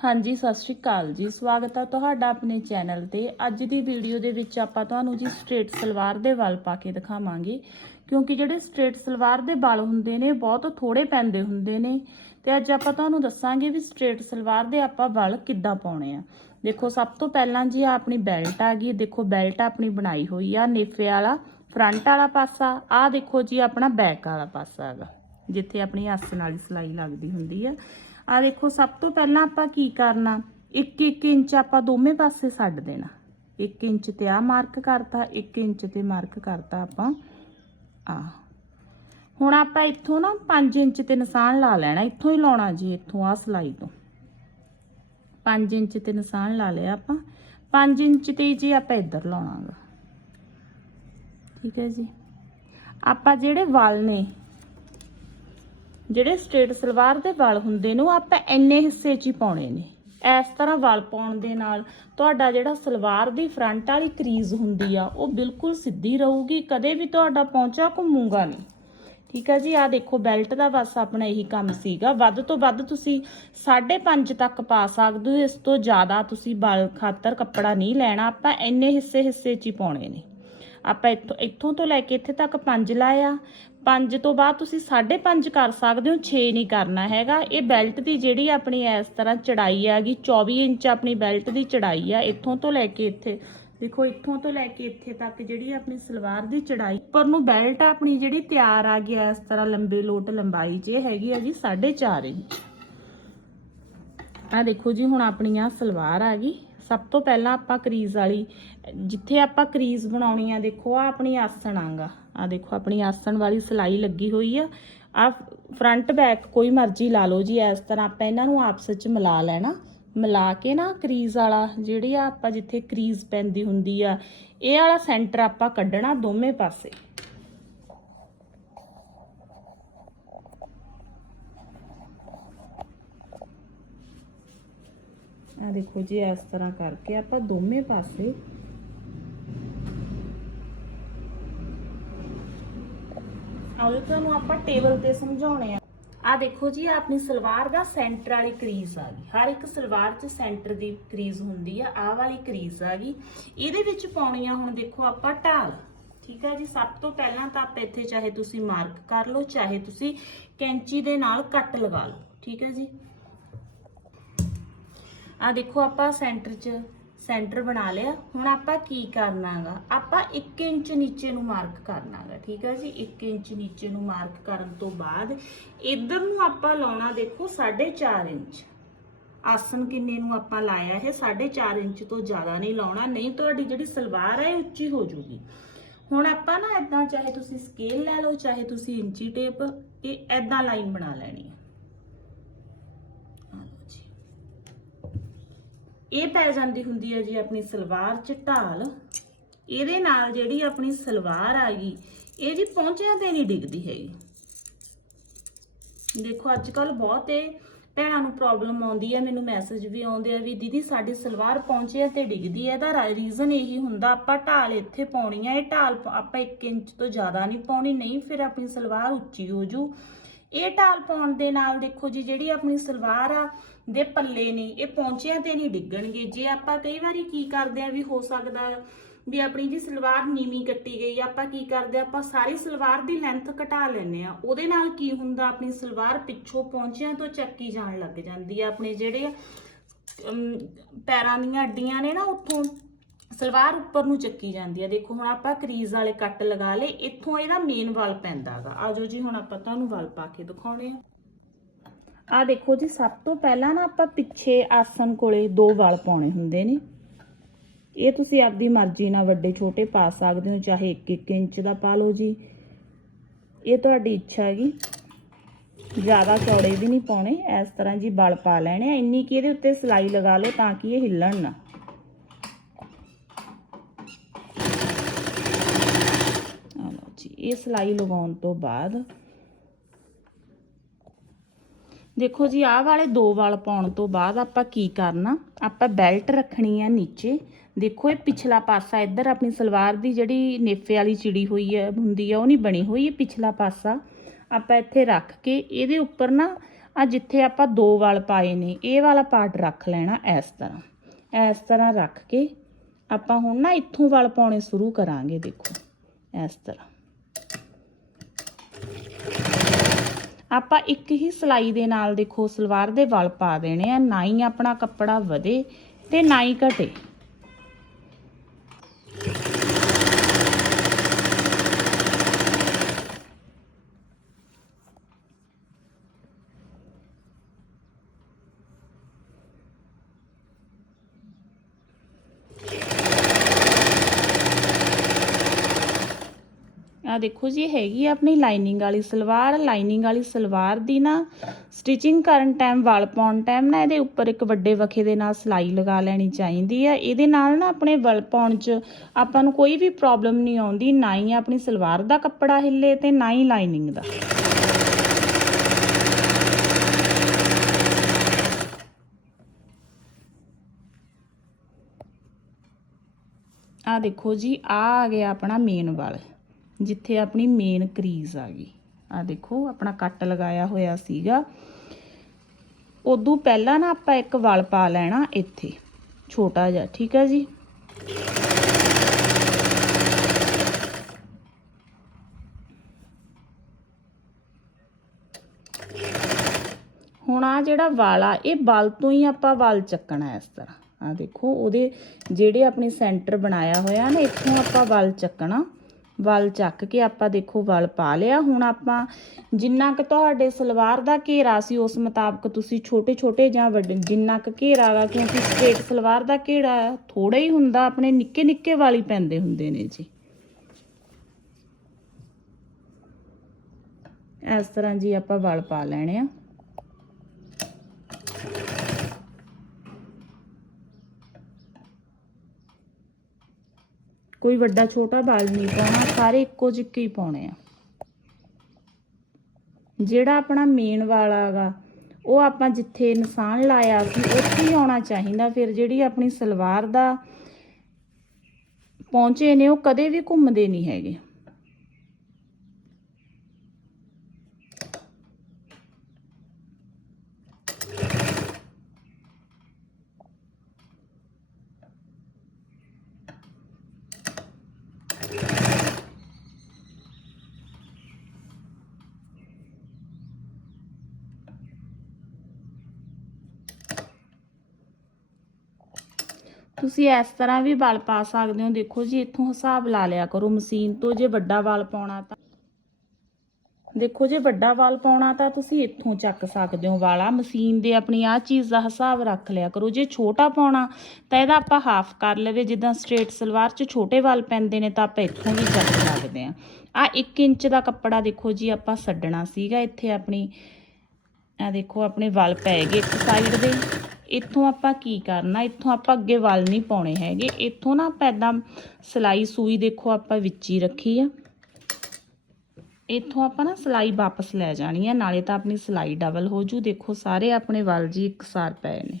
ਹਾਂਜੀ, ਸਤਿ ਸ਼੍ਰੀ ਅਕਾਲ ਜੀ। ਸਵਾਗਤ ਹੈ ਤੁਹਾਡਾ ਆਪਣੇ ਚੈਨਲ ਤੇ। ਅੱਜ ਦੀ ਵੀਡੀਓ ਦੇ ਵਿੱਚ ਆਪਾਂ ਤੁਹਾਨੂੰ ਜੀ ਸਟ੍ਰੇਟ ਸਲਵਾਰ ਦੇ ਵਾਲ ਪਾ ਕੇ ਦਿਖਾਵਾਂਗੇ। ਕਿਉਂਕਿ ਜਿਹੜੇ ਸਟ੍ਰੇਟ ਸਲਵਾਰ ਦੇ ਵਾਲ ਹੁੰਦੇ ਨੇ, ਬਹੁਤ ਥੋੜੇ ਪੈਂਦੇ ਹੁੰਦੇ ਨੇ। ਤੇ ਅੱਜ ਆਪਾਂ ਤੁਹਾਨੂੰ ਦੱਸਾਂਗੇ ਵੀ ਸਟ੍ਰੇਟ ਸਲਵਾਰ ਦੇ ਆਪਾਂ ਵਾਲ ਕਿੱਦਾਂ ਪਾਉਣੇ ਆ। ਦੇਖੋ, ਸਭ ਤੋਂ ਪਹਿਲਾਂ ਜੀ ਆ ਆਪਣੀ ਬੈਲਟ ਆ ਗਈ। ਦੇਖੋ, ਬੈਲਟ ਆਪਣੀ ਬਣਾਈ ਹੋਈ ਆ। ਨੇਫੇ ਵਾਲਾ, ਫਰੰਟ ਵਾਲਾ ਪਾਸਾ। ਆ ਦੇਖੋ ਜੀ ਆਪਣਾ ਬੈਕ ਵਾਲਾ ਪਾਸਾ ਹੈਗਾ, ਜਿੱਥੇ ਆਪਣੀ ਆਸਣ ਵਾਲੀ ਸਲਾਈ ਲੱਗਦੀ ਹੁੰਦੀ ਆ। ਆ ਦੇਖੋ, ਸਭ ਤੋਂ ਪਹਿਲਾਂ ਆਪਾਂ ਕੀ ਕਰਨਾ? 1-1 ਇੰਚ ਆਪਾਂ ਦੋਵੇਂ ਪਾਸੇ ਛੱਡ ਦੇਣਾ। 1 ਇੰਚ ਤੇ ਆ ਮਾਰਕ ਕਰਤਾ 1 ਇੰਚ ਤੇ ਮਾਰਕ ਕਰਤਾ ਆਪਾਂ ਆ ਹੁਣ ਆਪਾਂ ਇੱਥੋਂ ਨਾ 5 ਇੰਚ ਤੇ ਨਿਸ਼ਾਨ ਲਾ ਲੈਣਾ, ਇੱਥੋਂ ਹੀ ਲਾਉਣਾ ਜੀ, ਇੱਥੋਂ ਆ ਸਲਾਈ ਤੋਂ। 5 ਇੰਚ ਤੇ ਨਿਸ਼ਾਨ ਲਾ ਲਿਆ ਆਪਾਂ। 5 ਇੰਚ ਤੇ ਹੀ ਜੀ ਆਪਾਂ ਇੱਧਰ ਲਾਉਣਾਗਾ। ਠੀਕ ਹੈ ਜੀ। ਆਪਾਂ ਜਿਹੜੇ ਵਾਲ ਨੇ ਜਿਹੜੇ ਸਟ੍ਰੇਟ ਸਲਵਾਰ ਦੇ ਵਾਲ ਹੁੰਦੇ ਨੇ, ਉਹ ਆਪਾਂ ਇੰਨੇ ਹਿੱਸੇ 'ਚ ਹੀ ਪਾਉਣੇ ਨੇ। ਇਸ ਤਰ੍ਹਾਂ ਵਾਲ ਪਾਉਣ ਦੇ ਨਾਲ ਤੁਹਾਡਾ ਜਿਹੜਾ ਸਲਵਾਰ ਦੀ ਫਰੰਟ ਵਾਲੀ ਕਰੀਜ਼ ਹੁੰਦੀ ਆ, ਉਹ ਬਿਲਕੁਲ ਸਿੱਧੀ ਰਹੂਗੀ, ਕਦੇ ਵੀ ਤੁਹਾਡਾ ਪੌਂਚਾ ਘੁੰਮੂਗਾ ਨਹੀਂ। ਠੀਕ ਆ ਜੀ ਆ ਦੇਖੋ ਬੈਲਟ ਦਾ ਬਸ ਆਪਣਾ ਇਹੀ ਕੰਮ ਸੀਗਾ। ਵੱਧ ਤੋਂ ਵੱਧ ਤੁਸੀਂ 5.5 ਤੱਕ ਪਾ ਸਕਦੇ ਹੋ, ਇਸ ਤੋਂ ਜ਼ਿਆਦਾ ਤੁਸੀਂ ਬਲ ਖਾਤਰ ਕੱਪੜਾ ਨਹੀਂ ਲੈਣਾ। ਆਪਾਂ ਇੰਨੇ ਹਿੱਸੇ ਹਿੱਸੇ 'ਚ ਹੀ ਪਾਉਣੇ ਨੇ। ਆਪਾਂ ਇੱਥੋਂ ਇੱਥੋਂ ਤੋਂ ਲੈ ਕੇ ਇੱਥੇ ਤੱਕ 5 ਲਾਇਆ। 5 ਤੋਂ ਬਾਅਦ ਤੁਸੀਂ 5.5 ਕਰ ਸਕਦੇ ਹੋ 6 ਨਹੀਂ ਕਰਨਾ ਹੈਗਾ। ਇਹ ਬੈਲਟ ਦੀ ਜਿਹੜੀ ਆਪਣੀ ਇਸ ਤਰ੍ਹਾਂ ਚੜਾਈ ਹੈਗੀ 24 ਇੰਚ ਆਪਣੀ ਬੈਲਟ ਦੀ ਚੜਾਈ ਆ, ਇੱਥੋਂ ਤੋਂ ਲੈ ਕੇ ਇੱਥੇ। ਦੇਖੋ, ਇੱਥੋਂ ਤੋਂ ਲੈ ਕੇ ਇੱਥੇ ਤੱਕ ਜਿਹੜੀ ਆਪਣੀ ਸਲਵਾਰ ਦੀ ਚੜਾਈ, ਉੱਪਰ ਨੂੰ ਬੈਲਟ ਆਪਣੀ ਜਿਹੜੀ ਤਿਆਰ ਆ ਗਈ ਇਸ ਤਰ੍ਹਾਂ ਲੰਬੇ ਲੋਟ ਲੰਬਾਈ 'ਚ, ਇਹ ਹੈਗੀ ਆ ਜੀ 4.5 ਇੰਚ। ਆ ਦੇਖੋ ਜੀ, ਹੁਣ ਆਪਣੀ ਆ ਸਲਵਾਰ ਆ ਗਈ। ਸਭ ਤੋਂ ਪਹਿਲਾਂ ਆਪਾਂ ਕਰੀਜ਼ ਵਾਲੀ, ਜਿੱਥੇ ਆਪਾਂ ਕਰੀਜ਼ ਬਣਾਉਣੀ ਆ, ਦੇਖੋ ਆ ਆਪਣੀ ਆਸਣ ਆਂਗਾ। ਆ ਦੇਖੋ ਆਪਣੀ ਆਸਣ ਵਾਲੀ ਸਲਾਈ ਲੱਗੀ ਹੋਈ ਆ। ਆ ਫਰੰਟ ਬੈਕ ਕੋਈ ਮਰਜ਼ੀ ਲਾ ਲਓ ਜੀ, ਇਸ ਤਰ੍ਹਾਂ ਆਪਾਂ ਇਹਨਾਂ ਨੂੰ ਆਪਸ ਵਿੱਚ ਮਿਲਾ ਲੈਣਾ। ਮਿਲਾ ਕੇ ਨਾ ਕਰੀਜ਼ ਵਾਲਾ, ਜਿਹੜੀ ਆ ਆਪਾਂ ਜਿੱਥੇ ਕਰੀਜ਼ ਪੈਂਦੀ ਹੁੰਦੀ ਆ, ਇਹ ਵਾਲਾ ਸੈਂਟਰ ਆਪਾਂ ਕੱਢਣਾ ਦੋਵੇਂ ਪਾਸੇ। ਆ ਦੇਖੋ ਜੀ, ਇਸ ਤਰ੍ਹਾਂ ਕਰਕੇ ਆਪਾਂ ਦੋਵੇਂ ਪਾਸੇ ਆਓ ਤੁਹਾਨੂੰ ਆਪਾਂ ਟੇਬਲ ਤੇ ਸਮਝਾਉਣੇ ਆ। ਆ ਦੇਖੋ ਜੀ, ਆਹ ਆਪਣੀ ਸਲਵਾਰ ਦਾ ਸੈਂਟਰ ਵਾਲੀ ਕਰੀਜ਼ ਆ ਗਈ। ਹਰ ਇੱਕ ਸਲਵਾਰ 'ਚ ਸੈਂਟਰ ਦੀ ਕਰੀਜ਼ ਹੁੰਦੀ ਆ, ਆਹ ਵਾਲੀ ਕਰੀਜ਼ ਆ ਗਈ। ਇਹਦੇ ਵਿੱਚ ਪਾਉਣੀ ਆ ਹੁਣ ਦੇਖੋ ਆਪਾਂ ਢਾਲ। ਠੀਕ ਹੈ ਜੀ, ਸਭ ਤੋਂ ਪਹਿਲਾਂ ਤਾਂ ਆਪਾਂ ਇੱਥੇ ਚਾਹੇ ਤੁਸੀਂ ਮਾਰਕ ਕਰ ਲਓ, ਚਾਹੇ ਤੁਸੀਂ ਕੈਂਚੀ ਦੇ ਨਾਲ ਕੱਟ ਲਗਾ ਲਓ। ਠੀਕ ਹੈ ਜੀ? ਆ ਦੇਖੋ ਆਪਾਂ ਸੈਂਟਰ 'ਚ ਸੈਂਟਰ ਬਣਾ ਲਿਆ। ਹੁਣ ਆਪਾਂ ਕੀ ਕਰਨਾਗਾ? ਆਪਾਂ 1 ਇੰਚ ਨੀਚੇ ਨੂੰ ਮਾਰਕ ਕਰਨਾਗਾ, ਠੀਕ ਹੈ ਜੀ? 1 ਇੰਚ ਨੀਚੇ ਨੂੰ ਮਾਰਕ ਕਰਨ ਤੋਂ ਬਾਅਦ ਇਧਰ ਨੂੰ ਆਪਾਂ ਲਾਉਣਾ ਦੇਖੋ 4.5 ਇੰਚ। ਆਸਨ ਕਿੰਨੇ ਨੂੰ ਆਪਾਂ ਲਾਇਆ ਇਹ 4.5 ਇੰਚ ਤੋਂ ਜ਼ਿਆਦਾ ਨਹੀਂ ਲਾਉਣਾ, ਨਹੀਂ ਤੁਹਾਡੀ ਜਿਹੜੀ ਸਲਵਾਰ ਹੈ, ਇਹ ਉੱਚੀ ਹੋ ਜੂਗੀ। ਹੁਣ ਆਪਾਂ ਨਾ ਇਦਾਂ ਚਾਹੇ ਤੁਸੀਂ ਸਕੇਲ ਲੈ ਲਓ, ਚਾਹੇ ਤੁਸੀਂ ਇੰਚੀ ਟੇਪ, ਇਹ ਇਦਾਂ ਲਾਈਨ ਬਣਾ ਲੈਣੀ ਹੈ ਆ ਲਓ ਜੀ ਇਹ ਪੈ ਜਾਂਦੀ ਹੁੰਦੀ ਹੈ ਜੀ ਆਪਣੀ ਸਲਵਾਰ ਚ ਢਾਲ। ਇਹਦੇ ਨਾਲ ਜਿਹੜੀ ਆਪਣੀ ਸਲਵਾਰ ਆ ਗਈ, ਇਹ ਜੀ ਪਹੁੰਚਿਆਂ ਤੇ ਨਹੀਂ ਡਿੱਗਦੀ ਹੈਗੀ। ਦੇਖੋ ਅੱਜ ਕੱਲ ਬਹੁਤ ਇਹ ਭੈਣਾਂ ਨੂੰ ਪ੍ਰੋਬਲਮ ਆਉਂਦੀ ਹੈ, ਮੈਨੂੰ ਮੈਸੇਜ ਵੀ ਆਉਂਦੇ ਆ ਵੀ ਦੀਦੀ ਸਾਡੀ ਸਲਵਾਰ ਪਹੁੰਚਿਆਂ ਤੇ ਡਿੱਗਦੀ ਹੈ, ਇਹਦਾ ਰੀਜ਼ਨ ਇਹੀ ਹੁੰਦਾ, ਆਪਾਂ ਢਾਲ ਇੱਥੇ ਪਾਉਣੀ ਹੈ ਇਹ ਢਾਲ ਆਪਾਂ 1 ਇੰਚ ਤੋਂ ਜ਼ਿਆਦਾ ਨਹੀਂ ਪਾਉਣੀ, ਨਹੀਂ ਫਿਰ ਆਪਣੀ ਸਲਵਾਰ ਉੱਚੀ ਹੋ ਜੂ। ਇਹ ਢਾਲ ਪਾਉਣ ਦੇ ਨਾਲ ਦੇਖੋ ਜੀ, ਜਿਹੜੀ ਆਪਣੀ ਸਲਵਾਰ ਆ ਦੇ ਪੱਲੇ ਨਹੀਂ ਇਹ ਪੌਂਚਿਆਂ ਤੇ ਨਹੀਂ ਡਿੱਗਣਗੇ। ਜੇ ਆਪਾਂ ਕਈ ਵਾਰੀ ਕੀ ਕਰਦੇ ਆ ਵੀ ਹੋ ਸਕਦਾ ਵੀ ਆਪਣੀ ਜੀ ਸਲਵਾਰ ਨੀਵੀਂ ਕੱਟੀ ਗਈ, ਆਪਾਂ ਕੀ ਕਰਦੇ ਆ, ਆਪਾਂ ਸਾਰੀ ਸਲਵਾਰ ਦੀ ਲੈਂਥ ਘਟਾ ਲੈਂਦੇ ਆ, ਉਹਦੇ ਨਾਲ ਕੀ ਹੁੰਦਾ? ਆਪਣੀ ਸਲਵਾਰ ਪਿੱਛੋਂ ਪੌਂਚਿਆਂ ਤੋਂ ਚੱਕੀ ਜਾਣ ਲੱਗ ਜਾਂਦੀ ਆ। ਆਪਣੇ ਜਿਹੜੇ ਪੈਰਾਂ ਦੀਆਂ ਅੱਡੀਆਂ ਨੇ ਨਾ, ਉੱਥੋਂ ਸਲਵਾਰ ਉੱਪਰ ਨੂੰ ਚੱਕੀ ਜਾਂਦੀ ਆ। ਦੇਖੋ, ਹੁਣ ਆਪਾਂ ਕਰੀਜ਼ ਵਾਲੇ ਕੱਟ ਲਗਾ ਲਏ, ਇੱਥੋਂ ਇਹਦਾ ਮੇਨ ਵਾਲ ਪੈਂਦਾਗਾ ਆਜੋ ਜੀ, ਹੁਣ ਆਪਾਂ ਤੁਹਾਨੂੰ ਵਾਲ ਪਾ ਕੇ ਦਿਖਾਉਣੇ ਆ। ਆ ਦੇਖੋ ਜੀ, ਸਭ ਤੋਂ ਪਹਿਲਾਂ ਨਾ ਆਪਾਂ ਪਿੱਛੇ ਆਸਨ ਕੋਲੇ ਦੋ ਵਾਲ ਪਾਉਣੇ ਹੁੰਦੇ ਨੇ। ਇਹ ਤੁਸੀਂ ਆਪਦੀ ਮਰਜ਼ੀ ਨਾਲ ਵੱਡੇ, ਛੋਟੇ ਪਾ ਸਕਦੇ ਹੋ, ਚਾਹੇ 1-1 ਇੰਚ ਦਾ ਪਾ ਲਓ ਜੀ। ਇਹ ਤੁਹਾਡੀ ਇੱਛਾ ਹੈਗੀ। ਜ਼ਿਆਦਾ ਚੌੜੇ ਵੀ ਨਹੀਂ ਪਾਉਣੇ, ਇਸ ਤਰ੍ਹਾਂ ਜੀ ਵਾਲ ਪਾ ਲੈਣੇ ਆ। ਇੰਨੀ ਕਿ ਇਹਦੇ ਉੱਤੇ ਸਲਾਈ ਲਗਾ ਲਓ ਤਾਂ ਕਿ ਇਹ ਹਿੱਲਣ ਨਾ। ਇਹ ਸਲਾਈ ਲਗਾਉਣ ਤੋਂ ਬਾਅਦ ਦੇਖੋ ਜੀ, ਆਹ ਵਾਲੇ ਦੋ ਵਾਲ ਪਾਉਣ ਤੋਂ ਬਾਅਦ ਆਪਾਂ ਕੀ ਕਰਨਾ? ਆਪਾਂ ਬੈਲਟ ਰੱਖਣੀ ਹੈ ਨੀਚੇ। ਦੇਖੋ, ਇਹ ਪਿਛਲਾ ਪਾਸਾ, ਇੱਧਰ ਆਪਣੀ ਸਲਵਾਰ ਦੀ ਜਿਹੜੀ ਨੇਫੇ ਵਾਲੀ ਚਿੜੀ ਹੋਈ ਹੈ, ਹੁੰਦੀ ਹੈ ਉਹ ਨਹੀਂ ਬਣੀ ਹੋਈ, ਇਹ ਪਿਛਲਾ ਪਾਸਾ। ਆਪਾਂ ਇੱਥੇ ਰੱਖ ਕੇ ਇਹਦੇ ਉੱਪਰ ਨਾ ਆ ਜਿੱਥੇ ਆਪਾਂ ਦੋ ਵਾਲ ਪਾਏ ਨੇ, ਇਹ ਵਾਲਾ ਪਾਰਟ ਰੱਖ ਲੈਣਾ ਇਸ ਤਰ੍ਹਾਂ। ਇਸ ਤਰ੍ਹਾਂ ਰੱਖ ਕੇ ਆਪਾਂ ਹੁਣ ਨਾ ਇੱਥੋਂ ਵਾਲ ਪਾਉਣੇ ਸ਼ੁਰੂ ਕਰਾਂਗੇ, ਦੇਖੋ, ਇਸ ਤਰ੍ਹਾਂ। ਆਪਾਂ ਇੱਕ ਹੀ ਸਲਾਈ ਦੇ ਨਾਲ ਦੇਖੋ ਸਲਵਾਰ ਦੇ ਵਲ ਪਾ ਦੇਣੇ ਆ, ਨਾ ਹੀ ਆਪਣਾ ਕੱਪੜਾ ਵਧੇ ਤੇ ਨਾ ਹੀ ਘਟੇ। ਆ ਦੇਖੋ ਜੀ ਹੈਗੀ ਆ ਆਪਣੀ ਲਾਈਨਿੰਗ ਵਾਲੀ ਸਲਵਾਰ। ਲਾਈਨਿੰਗ ਵਾਲੀ ਸਲਵਾਰ ਦੀ ਨਾ ਸਟਿਚਿੰਗ ਕਰਨ ਟਾਈਮ ਵਾਲ ਪਾਉਣ ਟਾਈਮ ਨਾ ਇਹਦੇ ਉੱਪਰ ਇੱਕ ਵੱਡੇ ਵਖੇ ਦੇ ਨਾਲ ਸਲਾਈ ਲਗਾ ਲੈਣੀ ਚਾਹੀਦੀ ਆ। ਇਹਦੇ ਨਾਲ ਨਾ ਆਪਣੇ ਵਲ ਪਾਉਣ 'ਚ ਆਪਾਂ ਨੂੰ ਕੋਈ ਵੀ ਪ੍ਰੋਬਲਮ ਨਹੀਂ ਆਉਂਦੀ, ਨਾ ਹੀ ਆਪਣੀ ਸਲਵਾਰ ਦਾ ਕੱਪੜਾ ਹਿੱਲੇ ਤੇ ਨਾ ਹੀ ਲਾਈਨਿੰਗ ਦਾ। ਆ ਦੇਖੋ ਜੀ ਆ ਆ ਗਿਆ ਆਪਣਾ ਮੇਨ ਵਾਲ। ਜਿੱਥੇ ਆਪਣੀ ਮੇਨ ਕਰੀਜ਼ ਆ ਗਈ। ਆ ਦੇਖੋ, ਆਪਣਾ ਕੱਟ ਲਗਾਇਆ ਹੋਇਆ ਸੀਗਾ। ਉਦੋਂ ਪਹਿਲਾਂ ਨਾ ਆਪਾਂ ਇੱਕ ਵਲ ਪਾ ਲੈਣਾ ਇੱਥੇ, ਛੋਟਾ ਜਿਹਾ, ਠੀਕ ਹੈ ਜੀ? ਹੁਣ ਆ ਜਿਹੜਾ ਵਾਲ ਆ, ਇਹ ਵਲ ਤੋਂ ਹੀ ਆਪਾਂ ਵਲ ਚੱਕਣਾ ਇਸ ਤਰ੍ਹਾਂ। ਆ ਦੇਖੋ, ਉਹਦੇ ਜਿਹੜੇ ਆਪਣੇ ਸੈਂਟਰ ਬਣਾਇਆ ਹੋਇਆ ਨਾ, ਇੱਥੋਂ ਆਪਾਂ ਵਲ ਚੱਕਣਾ। ਵਲ ਚੱਕ ਕੇ ਆਪਾਂ ਦੇਖੋ ਵਲ ਪਾ ਲਿਆ। ਹੁਣ ਆਪਾਂ ਜਿੰਨਾ ਕੁ ਤੁਹਾਡੇ ਸਲਵਾਰ ਦਾ ਘੇਰਾ ਸੀ, ਉਸ ਮੁਤਾਬਕ ਤੁਸੀਂ ਛੋਟੇ ਛੋਟੇ ਜਾਂ ਵੱਡੇ, ਜਿੰਨਾ ਕੁ ਘੇਰਾ ਗਾ, ਕਿਉਂਕਿ ਸਟੇਟ ਸਲਵਾਰ ਦਾ ਘੇਰਾ ਥੋੜਾ ਹੀ ਹੁੰਦਾ, ਆਪਣੇ ਨਿੱਕੇ ਨਿੱਕੇ ਵਾਲ ਹੀ ਪੈਂਦੇ ਹੁੰਦੇ ਨੇ ਜੀ। ਇਸ ਤਰ੍ਹਾਂ ਜੀ ਆਪਾਂ ਵਲ ਪਾ ਲੈਣੇ ਆ। ਕੋਈ ਵੱਡਾ ਛੋਟਾ ਬਾਲ ਨਹੀਂ ਪਾਉਣਾ, ਸਾਰੇ ਇੱਕੋ ਜਿਹੇ ਹੀ ਪਾਉਣੇ ਆ। ਜਿਹੜਾ ਆਪਣਾ ਮੇਨ ਵਾਲ ਆਗਾ, ਉਹ ਆਪਾਂ ਜਿੱਥੇ ਨਿਸ਼ਾਨ ਲਾਇਆ ਸੀ, ਉੱਥੇ ਹੀ ਆਉਣਾ ਚਾਹੀਦਾ। ਫਿਰ ਜਿਹੜੀ ਆਪਣੀ ਸਲਵਾਰ ਦਾ ਪਹੁੰਚੇ ਨੇ, ਉਹ ਕਦੇ ਵੀ ਘੁੰਮਦੇ ਨਹੀਂ ਹੈਗੇ। ਤੁਸੀਂ ਇਸ ਤਰ੍ਹਾਂ ਵੀ ਵਲ ਪਾ ਸਕਦੇ ਹੋ। ਦੇਖੋ ਜੀ, ਇੱਥੋਂ ਹਿਸਾਬ ਲਾ ਲਿਆ ਕਰੋ। ਮਸ਼ੀਨ ਤੋਂ ਜੇ ਵੱਡਾ ਵਲ ਪਾਉਣਾ ਤਾਂ ਦੇਖੋ ਜੇ ਵੱਡਾ ਵਾਲ ਪਾਉਣਾ ਤਾਂ ਤੁਸੀਂ ਇੱਥੋਂ ਚੱਕ ਸਕਦੇ ਹੋ ਵਾਲਾ। ਮਸ਼ੀਨ ਦੇ ਆਪਣੀ ਆ ਚੀਜ਼ ਦਾ ਹਿਸਾਬ ਰੱਖ ਲਿਆ ਕਰੋ। ਜੇ ਛੋਟਾ ਪਾਉਣਾ ਤਾਂ ਇਹਦਾ ਆਪਾਂ ਹਾਫ ਕਰ ਲਵੇ। ਜਿੱਦਾਂ ਸਟ੍ਰੇਟ ਸਲਵਾਰ 'ਚ ਛੋਟੇ ਵਾਲ ਪੈਂਦੇ ਨੇ ਤਾਂ ਆਪਾਂ ਇੱਥੋਂ ਵੀ ਚੱਕ ਸਕਦੇ ਆ ਆ 1 ਇੰਚ ਦਾ ਕੱਪੜਾ ਦੇਖੋ ਜੀ, ਆਪਾਂ ਛੱਡਣਾ ਸੀਗਾ। ਇੱਥੇ ਆਪਣੀ ਆ ਦੇਖੋ, ਆਪਣੇ ਵਲ ਪੈ ਗਏ ਇੱਕ ਸਾਈਡ ਦੇ। ਇੱਥੋਂ ਆਪਾਂ ਕੀ ਕਰਨਾ? ਇੱਥੋਂ ਆਪਾਂ ਅੱਗੇ ਵਲ ਨਹੀਂ ਪਾਉਣੇ ਹੈਗੇ। ਇੱਥੋਂ ਨਾ ਆਪਾਂ ਏਦਾਂ ਸਲਾਈ ਸੂਈ ਦੇਖੋ ਆਪਾਂ ਵਿੱਚ ਹੀ ਰੱਖੀ ਆ। ਇੱਥੋਂ ਆਪਾਂ ਨਾ ਸਲਾਈ ਵਾਪਸ ਲੈ ਜਾਣੀ ਆ, ਨਾਲੇ ਤਾਂ ਆਪਣੀ ਸਲਾਈ ਡਬਲ ਹੋ ਜੂ। ਦੇਖੋ ਸਾਰੇ ਆਪਣੇ ਵਲ ਜੀ ਇਕਸਾਰ ਪਏ ਨੇ।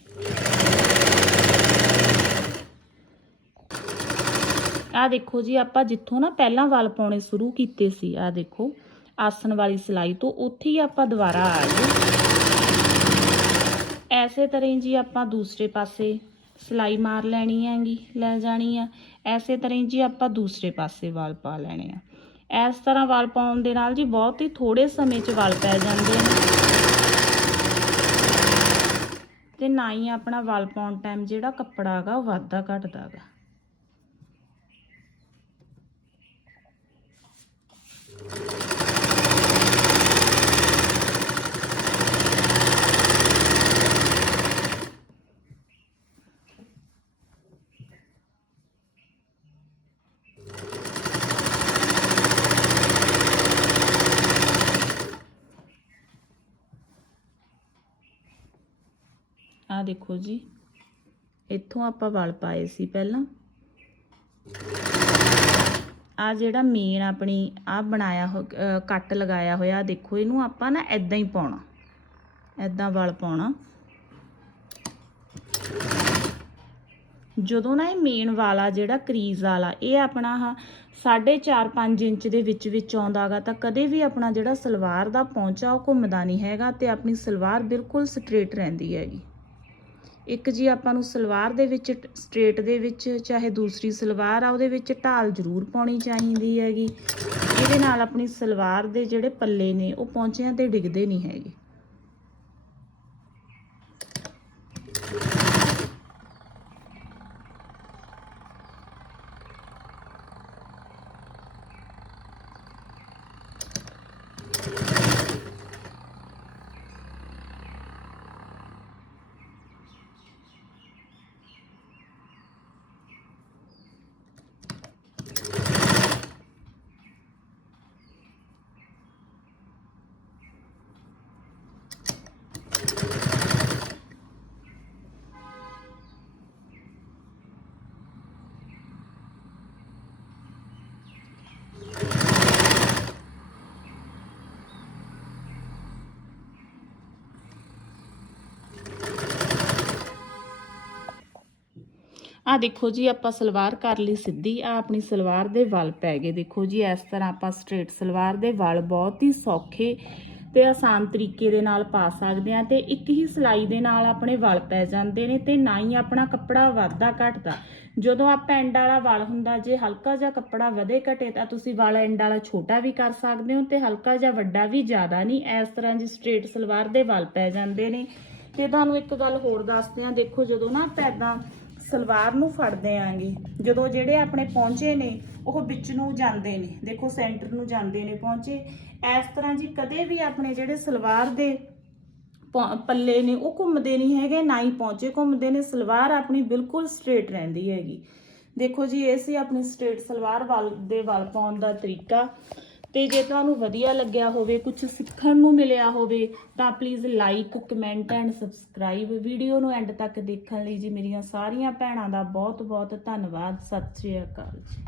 ਆ ਦੇਖੋ ਜੀ, ਆਪਾਂ ਜਿੱਥੋਂ ਨਾ ਪਹਿਲਾਂ ਵਲ ਪਾਉਣੇ ਸ਼ੁਰੂ ਕੀਤੇ ਸੀ ਆ ਦੇਖੋ, ਆਸਣ ਵਾਲੀ ਸਲਾਈ ਤੋਂ ਉੱਥੇ ਹੀ ਆਪਾਂ ਦੁਬਾਰਾ ਆ ਗਏ। ਐਸੇ ਤਰ੍ਹਾਂ ਹੀ ਜੀ ਆਪਾਂ ਦੂਸਰੇ ਪਾਸੇ ਸਲਾਈ ਮਾਰ ਲੈਣੀ ਹੈਗੀ, ਲੈ ਜਾਣੀ ਆ। ਐਸੇ ਤਰ੍ਹਾਂ ਹੀ ਜੀ ਆਪਾਂ ਦੂਸਰੇ ਪਾਸੇ ਵਾਲ ਪਾ ਲੈਣੇ ਆ। ਇਸ ਤਰ੍ਹਾਂ ਵਾਲ ਪਾਉਣ ਦੇ ਨਾਲ ਜੀ ਬਹੁਤ ਹੀ ਥੋੜੇ ਸਮੇਂ 'ਚ ਵਾਲ ਪੈ ਜਾਂਦੇ ਨੇ। ਤੇ ਨਾ ਹੀ ਆਪਣਾ ਵਾਲ ਪਾਉਣ ਟਾਈਮ ਜਿਹੜਾ ਕੱਪੜਾ ਹੈਗਾ ਉਹ ਵੱਧਦਾ ਘਟਦਾ ਹੈਗਾ ਆ ਦੇਖੋ ਜੀ। ਇੱਥੋਂ ਆਪਾਂ ਵਲ ਪਾਏ ਸੀ ਪਹਿਲਾਂ। ਆ ਜਿਹੜਾ ਮੇਨ ਆਪਣੀ ਆ ਬਣਾਇਆ ਹੋ ਕੱਟ ਲਗਾਇਆ ਹੋਇਆ ਦੇਖੋ, ਇਹਨੂੰ ਆਪਾਂ ਨਾ ਐਦਾਂ ਹੀ ਪਾਉਣਾ। ਐਦਾਂ ਵਲ ਪਾਉਣਾ। ਜਦੋਂ ਨਾ ਇਹ ਮੇਨ ਵਾਲਾ ਜਿਹੜਾ ਕਰੀਜ਼ ਵਾਲਾ, ਇਹ ਆਪਣਾ ਆਹ 4.5 5 ਇੰਚ ਦੇ ਵਿੱਚ ਵਿੱਚ ਆਉਂਦਾਗਾ ਤਾਂ ਕਦੇ ਵੀ ਆਪਣਾ ਜਿਹੜਾ ਸਲਵਾਰ ਦਾ ਪਹੁੰਚਾ ਉਹ ਘੁੰਮਦਾ ਨਹੀਂ ਹੈਗਾ ਤੇ ਆਪਣੀ ਸਲਵਾਰ ਬਿਲਕੁਲ ਸਟ੍ਰੇਟ ਰਹਿੰਦੀ ਹੈਗੀ। ਇੱਕ ਜੀ ਆਪਾਂ ਨੂੰ ਸਲਵਾਰ ਦੇ ਵਿੱਚ ਸਟ੍ਰੇਟ ਦੇ ਵਿੱਚ ਚਾਹੇ ਦੂਸਰੀ ਸਲਵਾਰ ਆ, ਉਹਦੇ ਵਿੱਚ ਢਾਲ ਜ਼ਰੂਰ ਪਾਉਣੀ ਚਾਹੀਦੀ ਹੈਗੀ। ਇਹਦੇ ਨਾਲ ਆਪਣੀ ਸਲਵਾਰ ਦੇ ਜਿਹੜੇ ਪੱਲੇ ਨੇ, ਉਹ ਪਹੁੰਚਿਆਂ ਤੇ ਡਿੱਗਦੇ ਨਹੀਂ ਹੈਗੇ। ਆ ਦੇਖੋ ਜੀ, ਆਪਾਂ ਸਲਵਾਰ ਕਰ ਲਈ ਸਿੱਧੀ ਆ ਆਪਣੀ ਸਲਵਾਰ ਦੇ ਵਲ ਪੈ ਗਏ। ਦੇਖੋ ਜੀ, ਇਸ ਤਰ੍ਹਾਂ ਆਪਾਂ ਸਟ੍ਰੇਟ ਸਲਵਾਰ ਦੇ ਵਲ ਬਹੁਤ ਹੀ ਸੌਖੇ ਤੇ ਆਸਾਨ ਤਰੀਕੇ ਦੇ ਨਾਲ ਪਾ ਸਕਦੇ ਆ ਤੇ ਇੱਕ ਹੀ ਸਲਾਈ ਦੇ ਨਾਲ ਆਪਣੇ ਵਲ ਪੈ ਜਾਂਦੇ ਨੇ ਤੇ ਨਾ ਹੀ ਆਪਣਾ ਕੱਪੜਾ ਵੱਧਦਾ ਘਟਦਾ। ਜਦੋਂ ਆਪਾਂ ਐਂਡ ਵਾਲਾ ਵਲ ਹੁੰਦਾ, ਜੇ ਹਲਕਾ ਜਿਹਾ ਕੱਪੜਾ ਵਧੇ ਘਟੇ ਤਾਂ ਤੁਸੀਂ ਵਲ ਐਂਡ ਵਾਲਾ ਛੋਟਾ ਵੀ ਕਰ ਸਕਦੇ ਹੋ ਤੇ ਹਲਕਾ ਜਿਹਾ ਵੱਡਾ ਵੀ ਜ਼ਿਆਦਾ ਨਹੀਂ। ਇਸ ਤਰ੍ਹਾਂ ਜੀ ਸਟ੍ਰੇਟ ਸਲਵਾਰ ਦੇ ਵਲ ਪੈ ਜਾਂਦੇ ਨੇ। ਤੇ ਤੁਹਾਨੂੰ ਇੱਕ ਗੱਲ ਹੋਰ ਦੱਸਦੇ ਆ ਦੇਖੋ ਜਦੋਂ ਨਾ ਆਪਾਂ ਸਲਵਾਰ ਨੂੰ ਫੜਦੇ ਆਂਗੇ। ਜਦੋਂ ਜਿਹੜੇ ਆਪਣੇ ਪਹੁੰਚੇ ਨੇ, ਉਹ ਵਿੱਚ ਨੂੰ ਜਾਂਦੇ ਨੇ। ਦੇਖੋ, ਸੈਂਟਰ ਨੂੰ ਜਾਂਦੇ ਨੇ ਪਹੁੰਚੇ। ਇਸ ਤਰ੍ਹਾਂ ਜੀ ਕਦੇ ਵੀ ਆਪਣੇ ਜਿਹੜੇ ਸਲਵਾਰ ਦੇ ਪੱਲੇ ਨੇ, ਉਹ ਘੁੰਮਦੇ ਨਹੀਂ ਹੈਗੇ, ਨਾ ਹੀ ਪਹੁੰਚੇ, ਘੁੰਮਦੇ ਨੇ। ਸਲਵਾਰ ਆਪਣੀ ਬਿਲਕੁਲ ਸਟ੍ਰੇਟ ਰਹਿੰਦੀ ਹੈਗੀ। ਦੇਖੋ ਜੀ, ਇਹ ਸੀ ਆਪਣੀ ਸਟ੍ਰੇਟ ਸਲਵਾਰ ਵੱਲ, ਦੇ ਵੱਲ ਪਾਉਣ ਦਾ ਤਰੀਕਾ। ਤੇ ਜੇ ਤੁਹਾਨੂੰ ਵਧੀਆ ਲੱਗਿਆ ਹੋਵੇ ਕੁਝ ਸਿੱਖਣ ਨੂੰ ਮਿਲਿਆ ਹੋਵੇ, ਤਾਂ please like comment and subscribe video ਨੂੰ ਐਂਡ ਤੱਕ ਦੇਖਣ ਲਈ ਜੀ ਮੇਰੀਆਂ ਸਾਰੀਆਂ ਭੈਣਾਂ ਦਾ ਬਹੁਤ ਬਹੁਤ ਧੰਨਵਾਦ। ਸਤਿ ਸ਼੍ਰੀ ਅਕਾਲ ਜੀ।